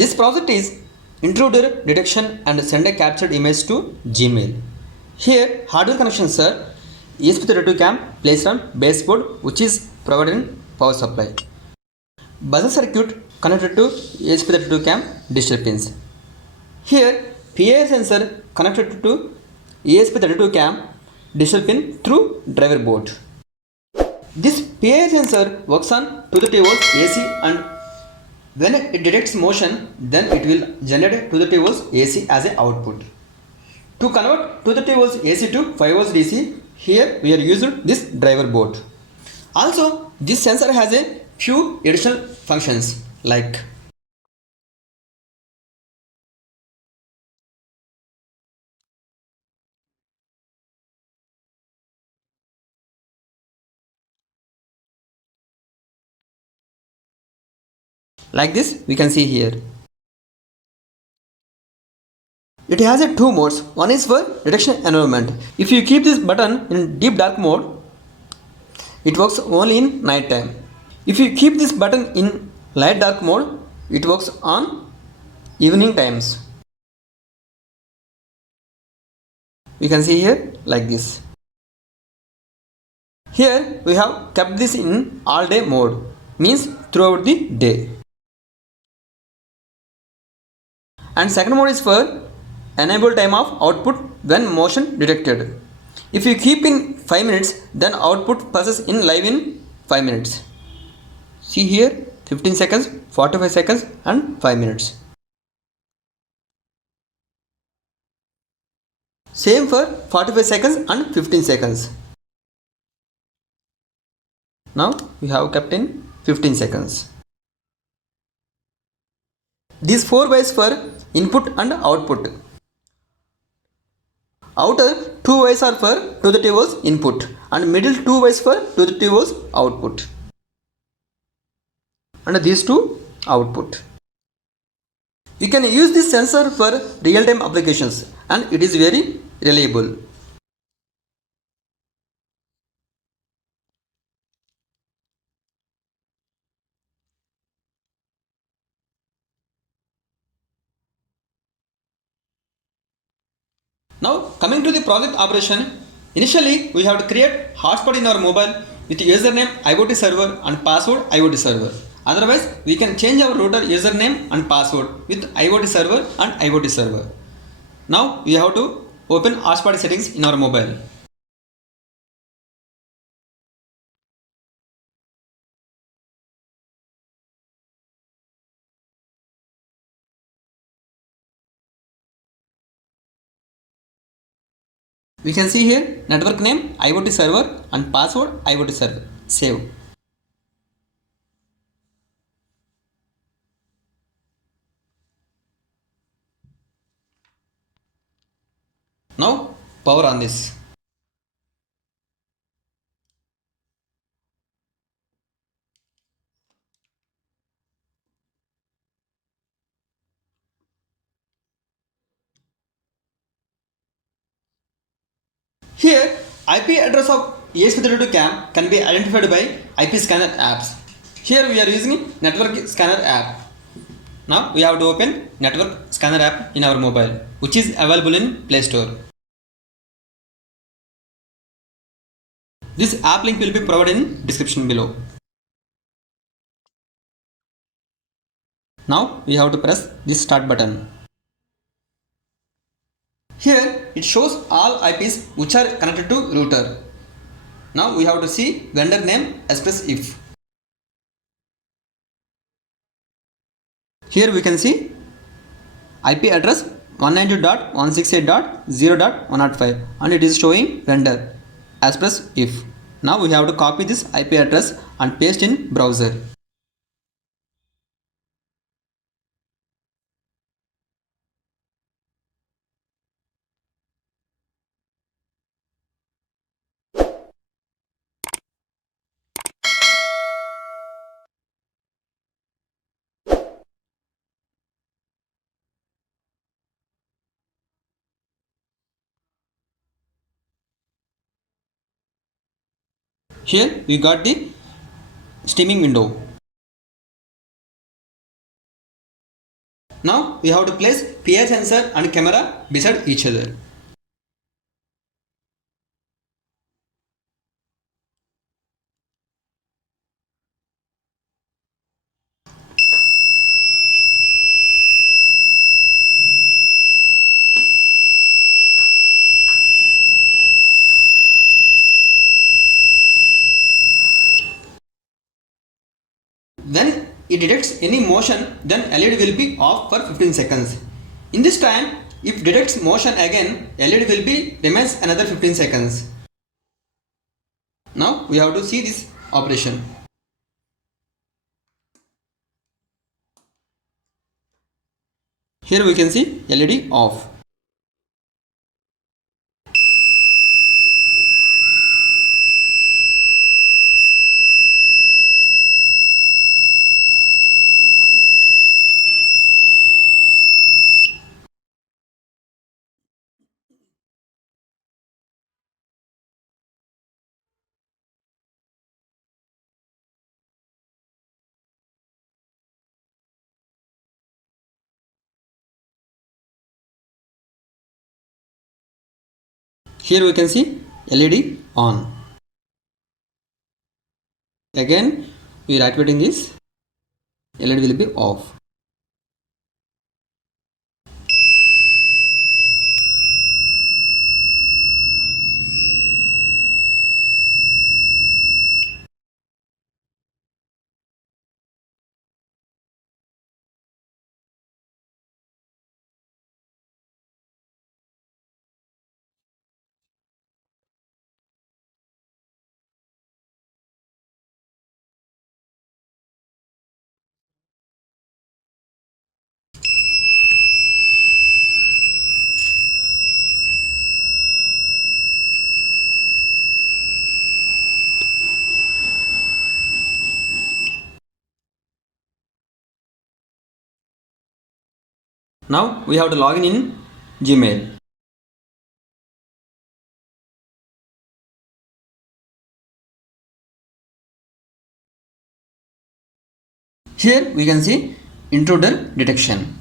This project is intruder detection and send a captured image to Gmail. Here hardware connections are ESP32 CAM placed on baseboard which is provided in power supply. Buzzer circuit connected to ESP32 CAM digital pins. Here PIR sensor connected to ESP32 CAM digital pin through driver board. This PIR sensor works on 230 volts AC, and when it detects motion, then it will generate 230 volts AC as an output. To convert 230 volts AC to 5 volts DC, here we are using this driver board. Also, this sensor has a few additional functions like this we can see here. It has a two modes. One is for detection environment. If you keep this button in deep dark mode, it works only in night time. If you keep this button in light dark mode, it works on evening times. We can see here like this. Here we have kept this in all day mode, means throughout the day. And second mode is for enable time of output when motion detected. If you keep in 5 minutes, then output passes in live in 5 minutes. See here 15 seconds, 45 seconds and 5 minutes. Same for 45 seconds and 15 seconds. Now we have kept in 15 seconds. These 4 wires for input and output. Outer 2 wires are for 230 volts input and middle 2 wires for 230 volts output. And these two output. We can use this sensor for real-time applications and it is very reliable. Now coming to the project operation, initially we have to create hotspot in our mobile with username IoT server and password IoT server. Otherwise we can change our router username and password with IoT server and IoT server. Now we have to open hotspot settings in our mobile. We can see here network name IoT server and password IoT server. Save. Now power on this. Here IP address of ESP32 CAM can be identified by IP scanner apps. Here we are using network scanner app. Now we have to open network scanner app in our mobile, which is available in Play Store. This app link will be provided in description below. Now we have to press this start button. Here it shows all IPs which are connected to router. Now we have to see vendor name express if. Here we can see IP address 192.168.0.105 and it is showing vendor express if. Now we have to copy this IP address and paste in browser. Here we got the streaming window. Now we have to place PI sensor and camera beside each other. When it detects any motion, then LED will be off for 15 seconds. In this time, if detects motion again, LED will be remains another 15 seconds. Now we have to see this operation. Here we can see LED off. Here we can see LED on. Again we are activating this, LED will be off. Now we have to log in Gmail. Here we can see intruder detection.